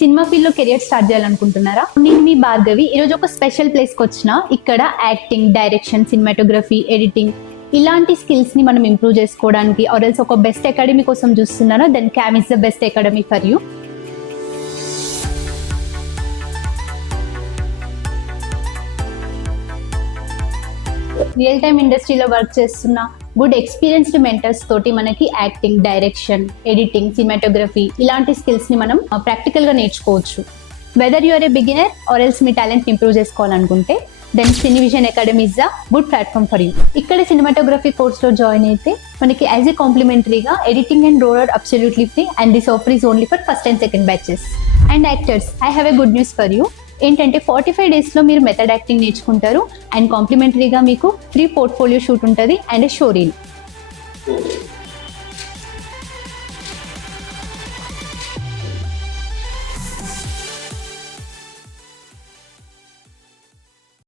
Cinema field లో career start చేయాలనుకుంటున్నారా? నేను మీ భార్గవి. ఈరోజు ఒక స్పెషల్ ప్లేస్ కి వచ్చిన. ఇక్కడ యాక్టింగ్, డైరెక్షన్, సినిమాటోగ్రఫీ, ఎడిటింగ్ ఇలాంటి స్కిల్స్ ని మనం ఇంప్రూవ్ చేసుకోవడానికి ఆర్ఎల్స్ ఒక బెస్ట్ అకాడమీ కోసం చూస్తున్నారా? Then Cam is the best academy for you. Real time ఇండస్ట్రీలో వర్క్ చేస్తున్న గుడ్ ఎక్స్పీరియన్స్డ్ మెంటర్స్ తోటి మనకి యాక్టింగ్, డైరెక్షన్, ఎడిటింగ్, సినిమాటోగ్రఫీ ఇలాంటి స్కిల్స్ ని మనం ప్రాక్టికల్ గా నేర్చుకోవచ్చు. Whether you are a beginner or else మీ టాలెంట్ ఇంప్రూవ్ చేసుకోవాలనుకుంటే then Cinevision academy is a good platform for you. ఇక్కడ సినిమాటోగ్రఫీ కోర్స్ లో జాయిన్ అయితే మనకి యాజ్ ఏ కాంప్లిమెంటరీగా editing and roller absolutely free and this offer is only for first and second batches. And actors, I have a good news for you. ఏంటంటే 45 డేస్లో మీరు method acting నేర్చుకుంటారు and కాంప్లిమెంటరీగా మీకు free portfolio shoot ఉంటుంది and show reel.